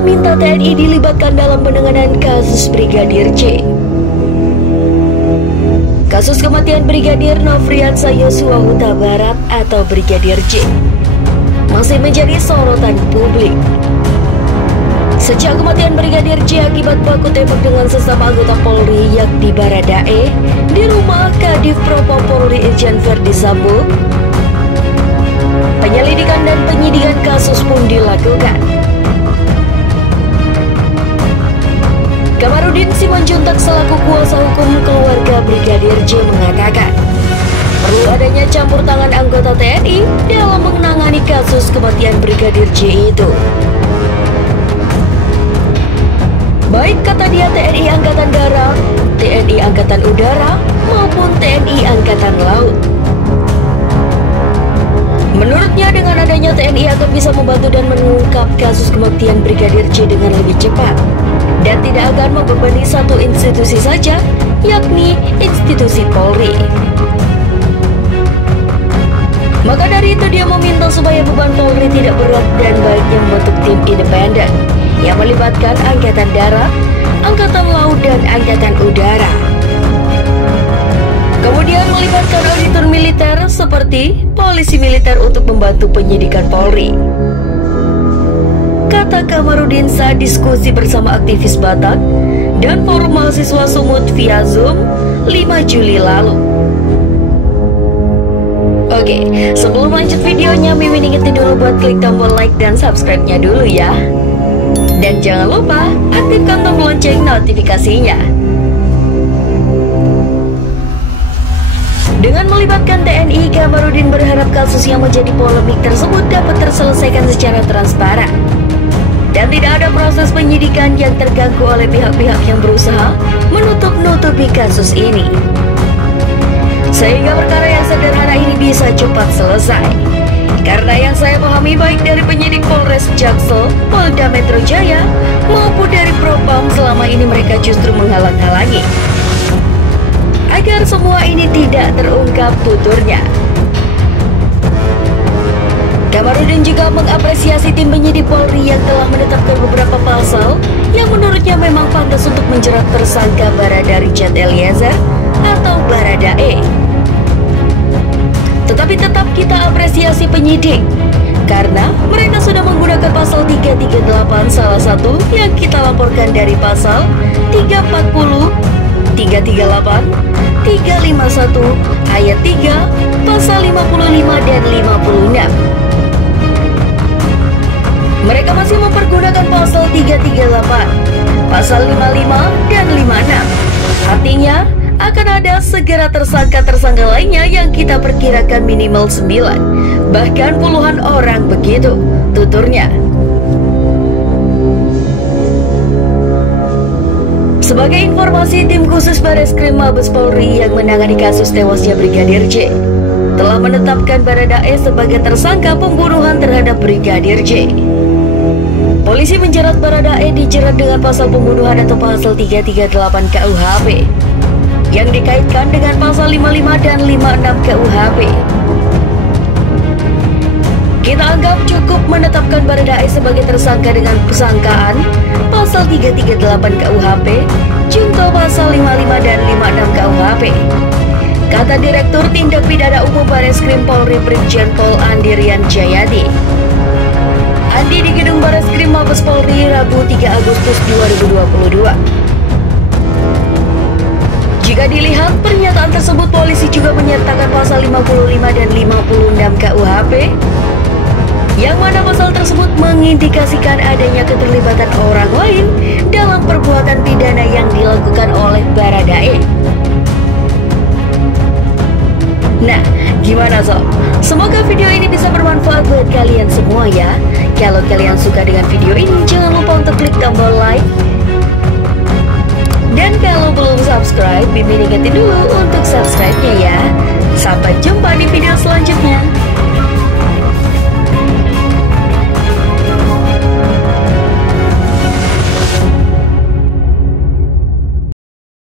KPK minta TNI dilibatkan dalam penanganan kasus Brigadir J. Kasus kematian Brigadir Nofriansah Yosua Huta Barat atau Brigadir J masih menjadi sorotan publik. Sejak kematian Brigadir J akibat baku tembak dengan sesama anggota Polri yakni Baradae di rumah Kadif Propam Polri Irjen Verdi Sambo, penyelidikan dan penyidikan kasus pun dilakukan. Kamarudin Simanjuntak selaku kuasa hukum keluarga Brigadir J mengatakan perlu adanya campur tangan anggota TNI dalam menangani kasus kematian Brigadir J itu. Baik, kata dia, TNI Angkatan Darat, TNI Angkatan Udara, maupun TNI Angkatan Laut. Menurutnya dengan adanya TNI akan bisa membantu dan mengungkap kasus kematian Brigadir J dengan lebih cepat dan tidak akan membebani satu institusi saja, yakni institusi Polri. Maka dari itu dia meminta supaya beban Polri tidak berat dan baiknya membentuk tim independen yang melibatkan Angkatan Darat, Angkatan Laut, dan Angkatan Udara. Kemudian melibatkan auditor militer seperti polisi militer untuk membantu penyidikan Polri, kata Kamarudin saat diskusi bersama aktivis Batak dan forum mahasiswa Sumut via Zoom 5 Juli lalu. Oke, sebelum lanjut videonya, Mimin ingetin dulu buat klik tombol like dan subscribe-nya dulu ya. Dan jangan lupa aktifkan tombol lonceng notifikasinya. Dengan melibatkan TNI, Kamarudin berharap kasus yang menjadi polemik tersebut dapat terselesaikan secara transparan dan tidak ada proses penyidikan yang terganggu oleh pihak-pihak yang berusaha menutup-nutupi kasus ini, sehingga perkara yang sederhana ini bisa cepat selesai. Karena yang saya pahami baik dari penyidik Polres Jaksel, Polda Metro Jaya, maupun dari Propam, selama ini mereka justru menghalang-halangi agar semua ini tidak terungkap, tuturnya. Kamarudin juga mengapresiasi tim penyidik Polri yang telah menetapkan beberapa pasal yang menurutnya memang pantas untuk menjerat tersangka Barada Richard Eliezer atau Baradae. Tetapi tetap kita apresiasi penyidik karena mereka sudah menggunakan pasal 338, salah satu yang kita laporkan dari pasal 340, 338, 351, ayat 3, pasal 55 dan 56. Mereka masih mempergunakan pasal 338, pasal 55 dan 56. Artinya akan ada segera tersangka-tersangka lainnya yang kita perkirakan minimal 9, bahkan puluhan orang begitu, tuturnya. Sebagai informasi, tim khusus Bareskrim Mabes Polri yang menangani kasus tewasnya Brigadir J telah menetapkan Baradae sebagai tersangka pembunuhan terhadap Brigadir J. Polisi menjerat Baradae dijerat dengan pasal pembunuhan atau pasal 338 KUHP yang dikaitkan dengan pasal 55 dan 56 KUHP. Kita anggap cukup menetapkan Baradae sebagai tersangka dengan persangkaan pasal 338 KUHP, junto pasal 55 dan 56 KUHP, kata Direktur Tindak Pidana Umum Bareskrim Polri Brigjen Pol Andirian Jayadi. Andi di Gedung Bareskrim Mabes Polri Rabu 3 Agustus 2022. Jika dilihat pernyataan tersebut, polisi juga menyertakan pasal 55 dan 56 KUHP, yang mana pasal tersebut mengindikasikan adanya keterlibatan orang lain dalam perbuatan pidana yang dilakukan oleh Baradae. Nah, gimana sob? Semoga video ini bisa bermanfaat buat kalian semua ya. Kalau kalian suka dengan video ini, jangan lupa untuk klik tombol like. Dan kalau belum subscribe, Mimin ingetin dulu untuk subscribe-nya ya. Sampai jumpa di video selanjutnya.